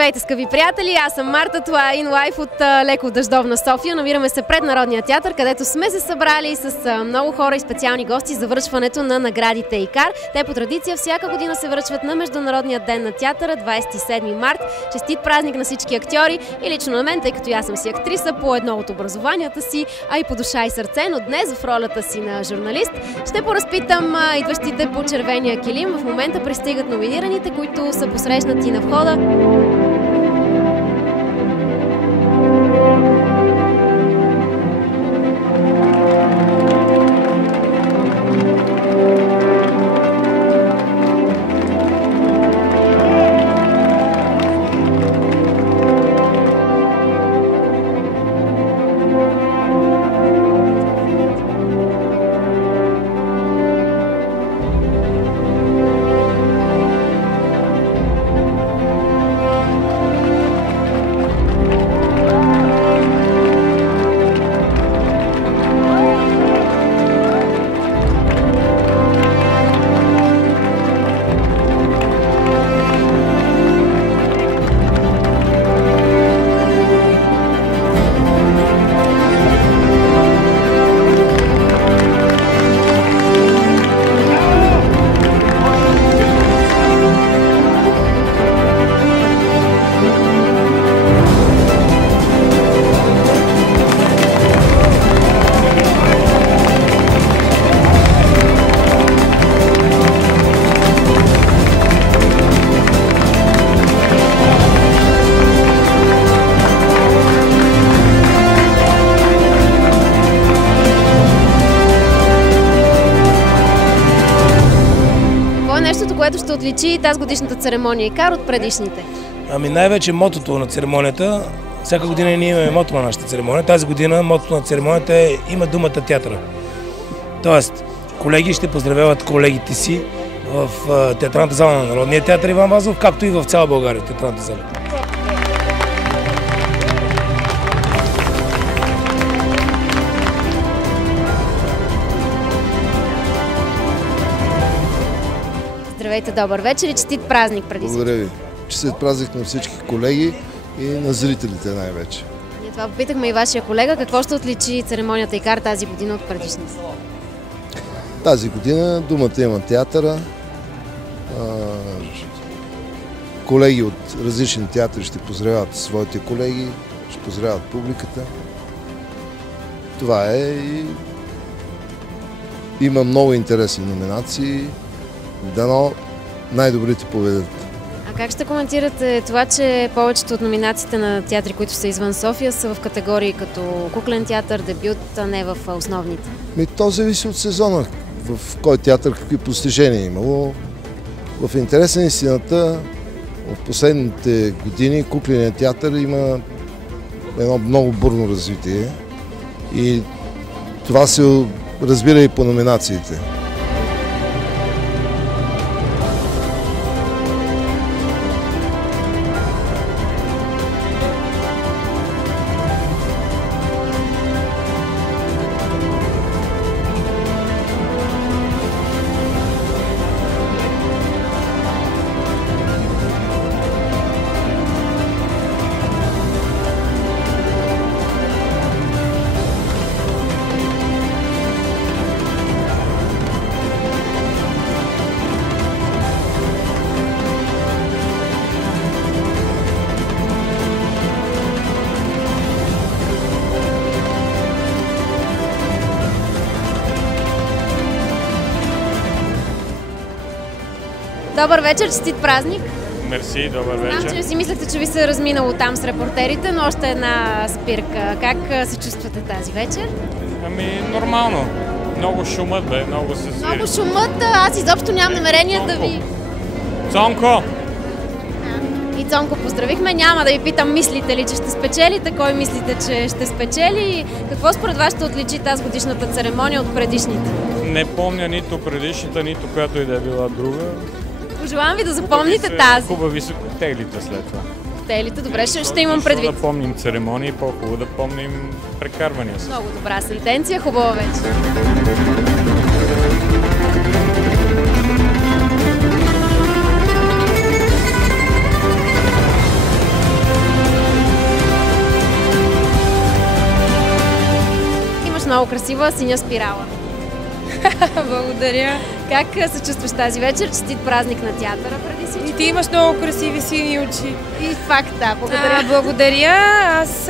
Здравейте, скъпи приятели! Аз съм Марта, това е InLife от леко дъждовна София. Намираме се пред Народния театър, където сме се събрали с много хора и специални гости за връчването на наградите ИКАР. Те по традиция всяка година се връчват на Международния ден на театъра, 27 март. Честит празник на всички актьори и лично на мен, тъй като аз съм си актриса по едно от образованията си, а и по душа и сърце, но днес в ролята си на журналист ще поразпитам идващите по червения килим. В момента пристигат номинираните, които са посрещнати на входа. Което ще отличи тази годишната церемония ИКАР от предишните? Ами най-вече мотото на церемонията. Всяка година ние имаме мото на нашата церемония. Тази година мотото на церемонията е "Има думата театъра". Тоест, колеги ще поздравяват колегите си в театралната зала на Народния театър Иван Вазов, както и в цяла България театралната зала. Здравейте, добър вечер и честит празник преди всичко. Благодаря ви. Честит празник на всички колеги и на зрителите най-вече. Ние това попитахме и вашия колега. Какво ще отличи церемонията ИКАР тази година от предишните? Тази година думата има театъра. Колеги от различни театри ще поздравяват своите колеги, ще поздравяват публиката. Това е и има много интересни номинации. Дано най-добрите победят. А как ще коментирате това, че повечето от номинациите на театри, които са извън София, са в категории като куклен театър, дебют, а не в основните? То зависи от сезона, в кой театър какви постижения е имало. В интерес на истината, в последните години кукленият театър има едно много бурно развитие и това се разбира и по номинациите. Добър вечер, честит празник! Мерси, добър вечер! Знам, че не си мислехте, че ви се разминало там с репортерите, но още една спирка. Как се чувствате тази вечер? Ами, нормално. Много шумът, бе, много се свири. Много шумът, аз изобщо нямам намерение да ви... Цонко! И Цонко поздравихме. Няма да ви питам, мислите ли, че ще спечелите, кой мислите, че ще спечели. Какво според вас ще отличи тази годишната церемония от предишните? Не помня нито предишната, нито която и да е била друга. Пожелавам ви да запомните тази. Хубави са коктейлите след това. Коктейлите, добре, ще имам предвид. Да помним церемонии, по-хубаво да помним прекарвания си. Много добра сентенция, хубаво вече. много красива синя спирала. Благодаря. Как се чувстваш тази вечер? Честит празник на театъра преди всичко. И ти имаш много красиви сини очи. И факт, да, благодаря. Благодаря. Аз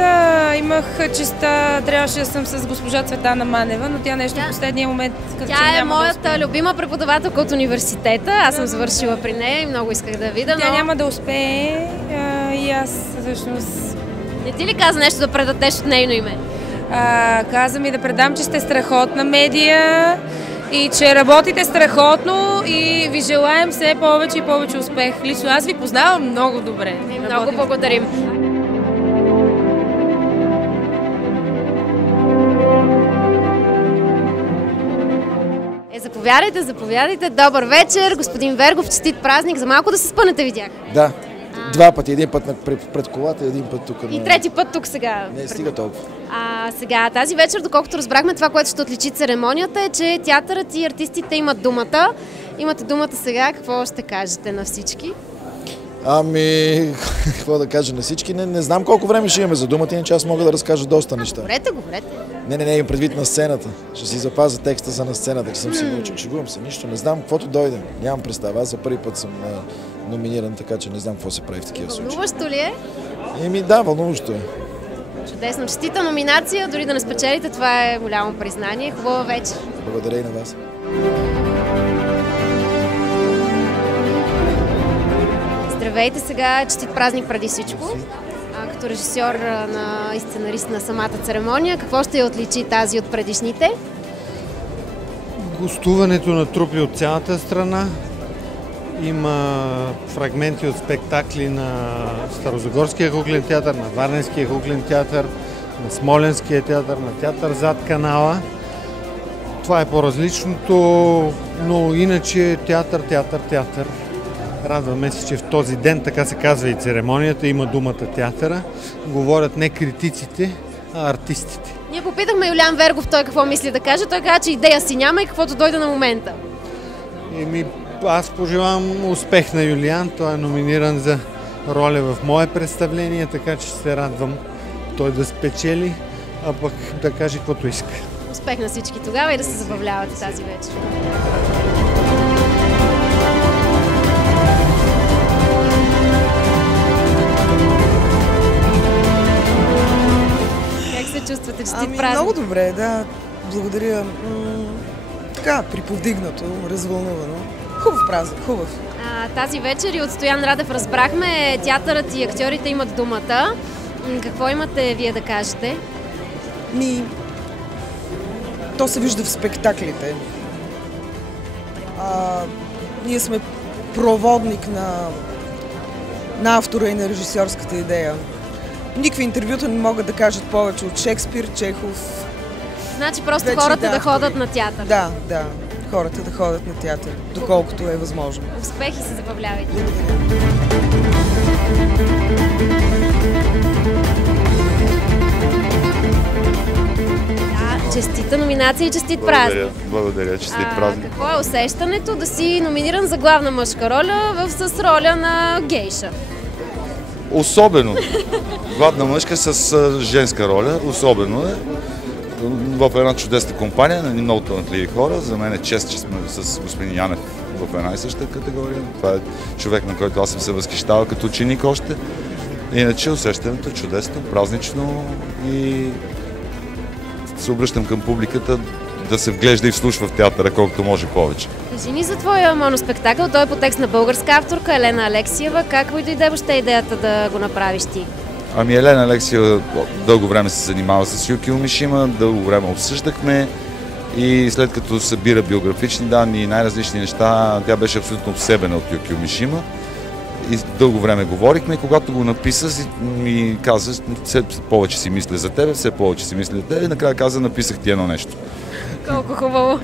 имах честа, трябваше да съм с госпожа Цветана Манева, но тя нещо в последния момент като Тя е моята любима преподавателка от университета. Аз съм завършила при нея и много исках да видя, но... Тя няма да успее и аз всъщност... Не ти ли каза нещо да предадеш от нейно име? Каза ми да предам, че сте страхотна медия и че работите страхотно и ви желаем все повече и повече успех. Лично аз ви познавам много добре. Много благодарим. Заповядайте. Добър вечер, господин Вергов, честит празник. За малко да се спънете, видях. Да. Два пъти. Един път пред колата и един път тук. И трети път тук сега. Не, стига толкова. Сега, тази вечер, доколкото разбрахме, това, което ще отличи церемонията е, че театърът и артистите имат думата. Имате думата сега. Какво ще кажете на всички? Какво да кажа на всички? Не знам колко време ще имаме за думата, иначе аз мога да разкажа доста неща. Говорете. Не, имам предвид на сцената. Ще си запазя текста за на сцената, че съм си научил. Шегувам се, нищо. Не знам каквото дойде. Нямам представа. Аз за първи път съм номиниран, така че не знам какво се прави в такива случаи. Вълнуващо ли е? Да, вълнуващо е. Чудесно. Честита номинация, дори да не спечелите, това е голямо признание. Хубава вечер. Благодаря и на вас. Здравейте сега, честит празник преди всичко. Като режисьор и сценарист на самата церемония, какво ще я отличи тази от предишните? Гостуването на трупи от цялата страна. Има фрагменти от спектакли на Старозагорския куклен театър, на Варненския куклен театър, на Смоленския театър, на театър зад канала. Това е по-различното, но иначе театър. Радваме се, че в този ден, така се казва и церемонията, има думата театъра. Говорят не критиците, а артистите. Ние попитахме Юлиан Вергов той какво мисли да каже. Той каза, че идея си няма и каквото дойде на момента. Аз пожелавам успех на Юлиан. Той е номиниран за роля в мое представление, така че се радвам той да спечели, а пък да каже каквото иска. Успех на всички тогава и да се забавлявате тази вечер. Как се чувствате? Честит празник? Много добре, да. Благодаря. Така, приповдигнато, развълнувано. Хубав празник, хубав. Тази вечер и от Стоян Радев разбрахме, театърът и актьорите имат думата. Какво имате вие да кажете? То се вижда в спектаклите. Ние сме проводник на автора и на режисьорската идея. Никакви интервюта не могат да кажат повече от Шекспир, Чехов. Значи просто хората да ходят на театър. Да. Хората да ходят на театър, доколкото е възможно. Успех и се забавлявайте. Честита номинация и честит празник. Благодаря, честит празник. Какво е усещането да си номиниран за главна мъжка роля с роля на гейша? Особено. Главна мъжка с женска роля. Особено е. В една чудесна компания на много талантливи хора. За мен е чест, че сме с господин Янев в една и съща категория. Това е човек, на който аз съм се възхищавал като ученик още. Иначе усещането е чудесно, празнично и се обръщам към публиката да се вглежда и вслушва в театъра колкото може повече. Кажи ни за твоя моноспектакъл. Той е по текст на българска авторка Елена Алексиева. Как ви дойде въобще идеята да го направиш ти? Елена Алексиева дълго време се занимава с Юкио Мишима, дълго време обсъждахме и след като събира биографични данни и най-различни неща, тя беше абсолютно обсебена от Юкио Мишима. И дълго време говорихме и когато го написа, ми каза, все повече си мисля за тебе, все повече си мисля за тебе и накрая каза, написах ти едно нещо. Колко хубаво!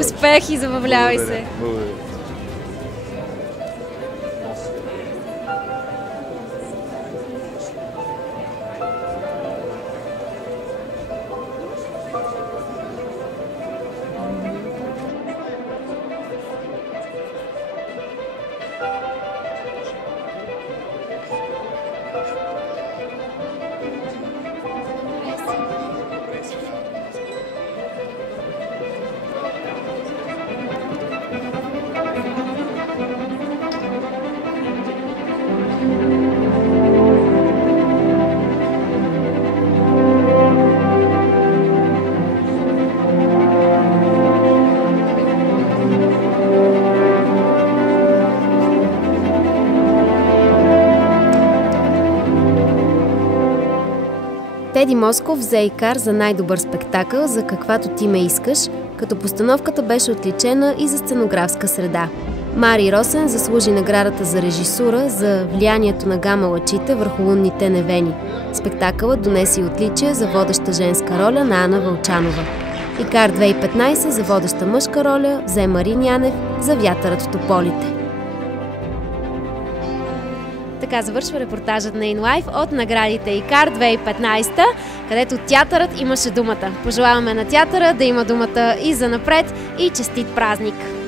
Успех и забавлявай се! Благодаря. Теди Москов взе Икар за най-добър спектакъл за каквато ти ме искаш, като постановката беше отличена и за сценографска среда. Мари Росен заслужи наградата за режисура за влиянието на гама лъчите върху лунните невени. Спектакълът донесе и отличие за водеща женска роля на Ана Вълчанова. Икар 2015 за водеща мъжка роля взе Марин Янев за Вятърът в тополите. Така завършва репортажът на InLife от наградите Икар 2015, където театърът имаше думата. Пожелаваме на театъра да има думата и занапред и честит празник!